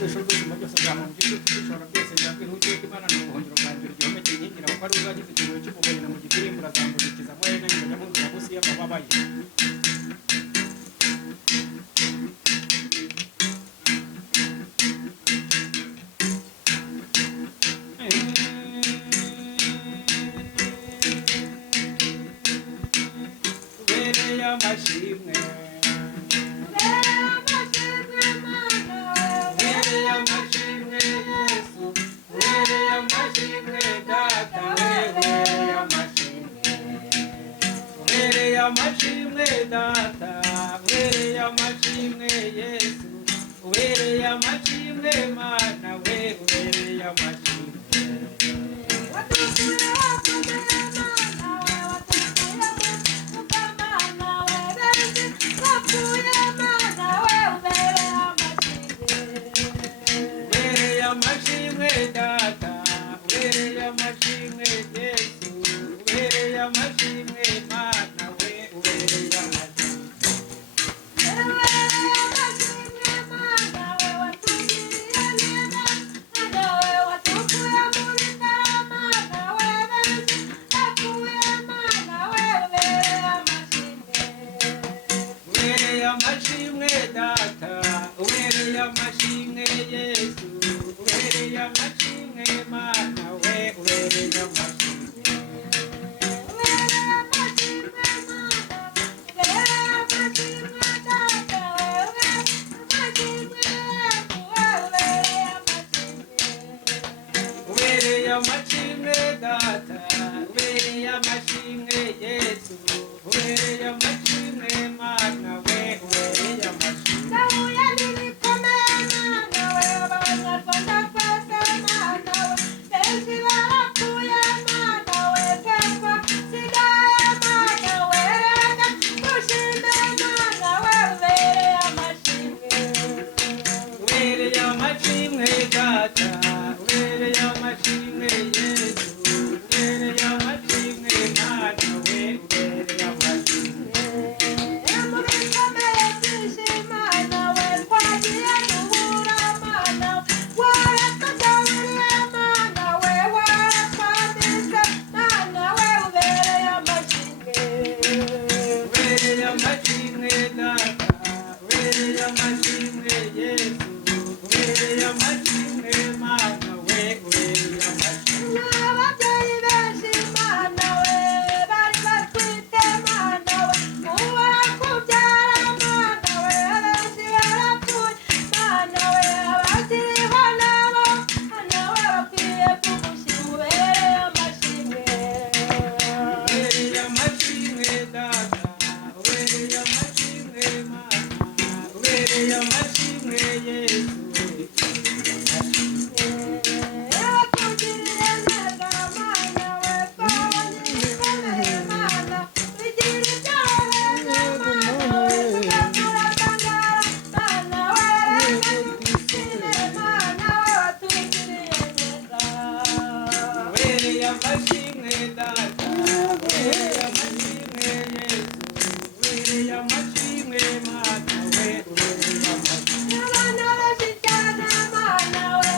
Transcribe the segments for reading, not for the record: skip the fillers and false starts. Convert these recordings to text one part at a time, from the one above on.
ibikoresho by'ubuzima byose bya muntu by'incuti bishobora byose byakwihugiye ko imana ni ubuhungiro bwanjye igihome kinkingira kuko ari uzajya ufite igihe cy'ubugoyi na mu gikirimbura azambulikiza mwe n'inganya mu nzira busi y'amababa ye ubereye amashimwe amashimwe data ubereye amashimwe Yesu ubereye amashimwe mana we ubereye amashimwe watukuye mana we wapfuye mana we ubereye amashimwe data ubereye amashimwe Yesu ubereye amashimwe mana amashimwe data ubereye amashimwe Yesu ubereye amashimwe mana we ubereye amashimwe ubereye amashimwe data ubereye amashimwe Yesu ubereye amashimwe mana we ubereye amashimwe ubereye amashimwe data ubereye amashimwe Yesu ubereye amashimwe mana we ubereye amashimwe ubereye amashimwe data ubereye amashimwe Yesu ubereye amashimwe mana we ubereye amashimwe ababyeyi benshi mana we bari batwite mana we uwakubyara mana we benshi barapfuye mana we abakiriho nabo mana we bakwiye kugushima ubereye amashimwe ubereye amashimwe data ubereye amashimwe mana ubereye amashimwe Yesu ubereye amashimwe data ubereye amashimwe Yesu ubereye amashimwe mana we ubereye amashimwe abana benshi cyane mana we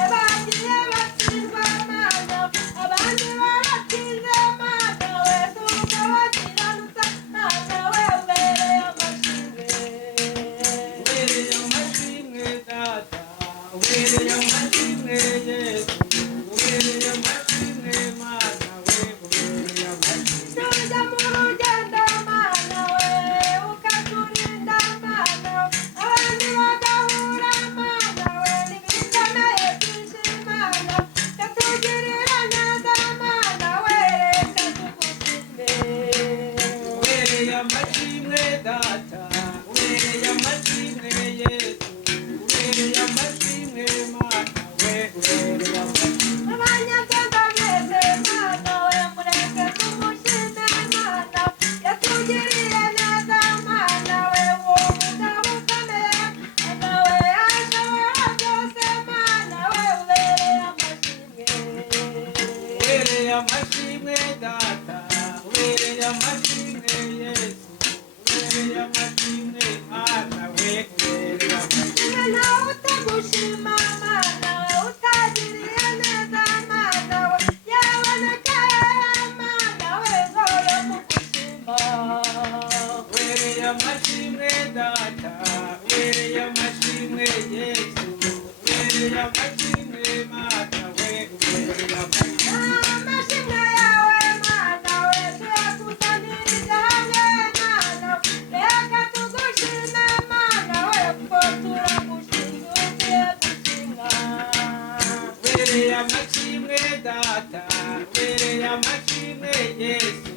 data ubereye amashimwe Yesu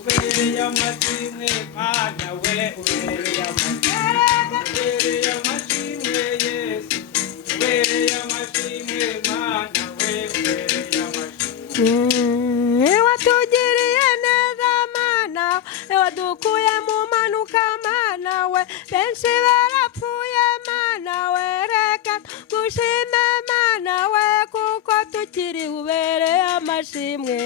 ubereye amashimwe Mana we ubereye amashimwe Yesu ubereye amashimwe Mana we ubereye amashimwe watugiriye neza Mana wadukuye mu manuka Mana we benshi barapfuye Mana we reka gushime Mana we kuko tukiri ubereye amashimwe